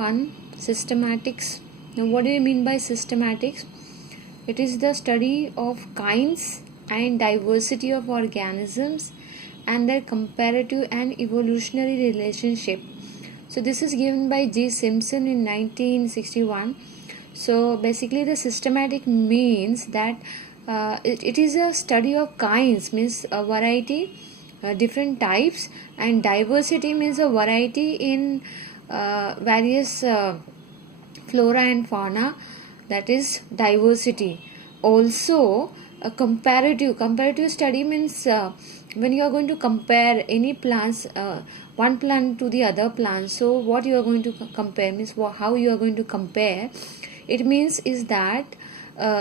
1, systematics. Now what do you mean by systematics? It is the study of kinds and diversity of organisms and their comparative and evolutionary relationship. So this is given by G. Simpson in 1961. So basically the systematic means that it is a study of kinds, means a variety, different types, and diversity means a variety in various flora and fauna, that is diversity. Also a comparative study means when you are going to compare any plants, one plant to the other plant. So what you are going to compare means how you are going to compare. It means is that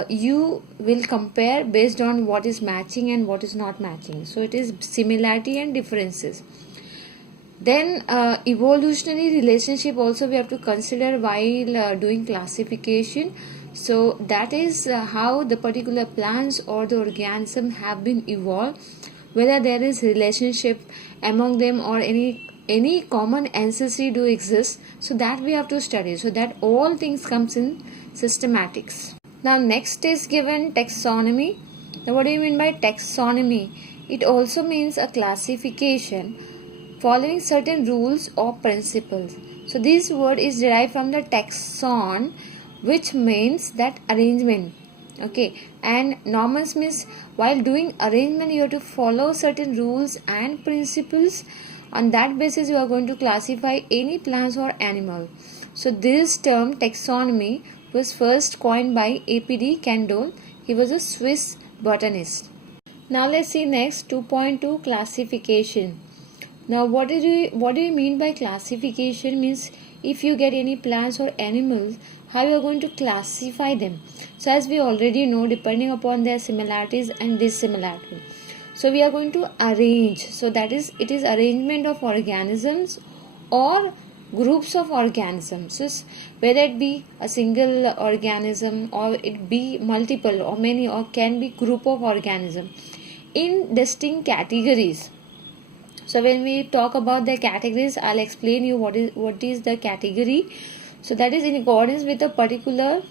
you will compare based on what is matching and what is not matching. So it is similarity and differences. Then evolutionary relationship also we have to consider while doing classification. So that is how the particular plants or the organism have been evolved, whether there is relationship among them or any common ancestry do exist. So that we have to study. So that all things comes in systematics. Now next is given taxonomy. Now what do you mean by taxonomy? It also means a classification following certain rules or principles. So this word is derived from the taxon, which means that arrangement. Okay, and norms means while doing arrangement you have to follow certain rules and principles. On that basis you are going to classify any plants or animal. So this term taxonomy was first coined by A.P.D. Candolle. He was a Swiss botanist. Now let's see next 2.2 classification. Now what do you mean by classification? Means if you get any plants or animals, how you are going to classify them. So as we already know, depending upon their similarities and dissimilarities, so we are going to arrange. So that is, it is arrangement of organisms or groups of organisms. So whether it be a single organism or it be multiple or many or can be group of organisms in distinct categories. So when we talk about the categories, I'll explain you what is the category. So that is in accordance with a particular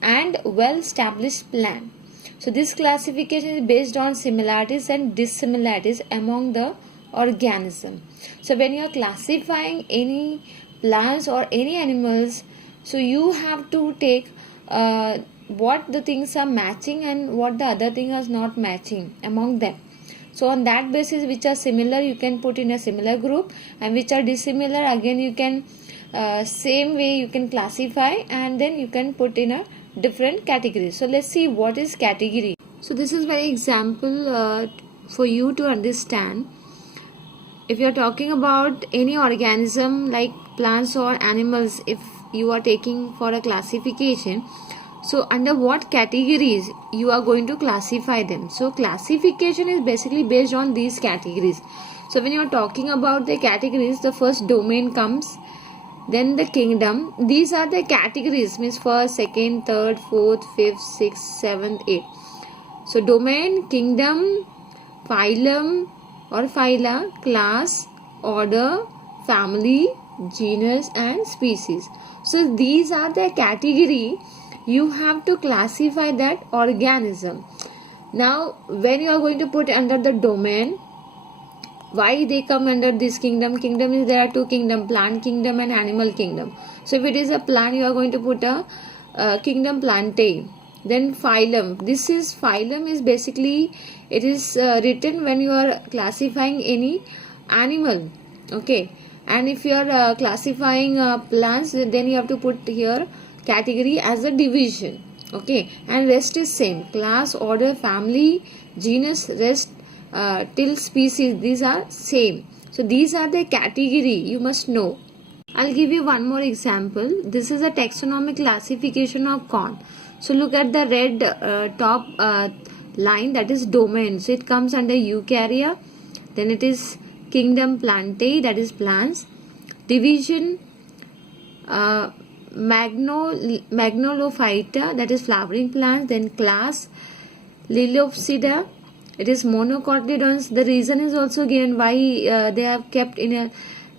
and well established plan. So this classification is based on similarities and dissimilarities among the organism. So when you are classifying any plants or any animals, so you have to take what the things are matching and what the other things are not matching among them. So on that basis, which are similar you can put in a similar group, and which are dissimilar again you can same way you can classify, and then you can put in a different category. So let's see what is category. So this is very example for you to understand. If you are talking about any organism like plants or animals, if you are taking for a classification, so under what categories you are going to classify them. So classification is basically based on these categories. So when you are talking about the categories, the first domain comes, then the kingdom. These are the categories, means first, second, third, fourth, fifth, sixth, seventh, eighth. So domain, kingdom, phylum or phyla, class, order, family, genus and species. So these are the category you have to classify that organism. Now when you are going to put under the domain, why they come under this kingdom? Kingdom is, there are two kingdom, plant kingdom and animal kingdom. So if it is a plant, you are going to put a kingdom Plantae. Then phylum, this is phylum is basically it is written when you are classifying any animal. Okay, and if you are classifying plants, then you have to put here category as a division. Okay, and rest is same, class, order, family, genus, rest till species, these are same. So these are the category you must know. I'll give you one more example. This is a taxonomic classification of corn. So look at the red top line, that is domain. So it comes under Eukarya. Then it is kingdom Plantae, that is plants. Division Magnolophyta, that is flowering plants. Then class Liliopsida, it is monocotyledons. The reason is also given why they are kept in a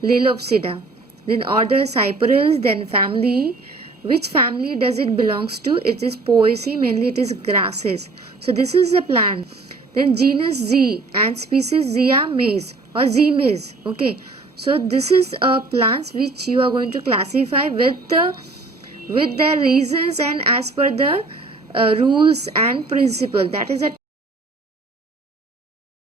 Liliopsida. Then order Cyperus, then family. Which family does it belongs to? It is Poaceae, mainly it is grasses. So this is the plant. Then genus Z and species Zea mays or Z mays. Okay. So this is plants which you are going to classify with their reasons and as per the rules and principle. That is a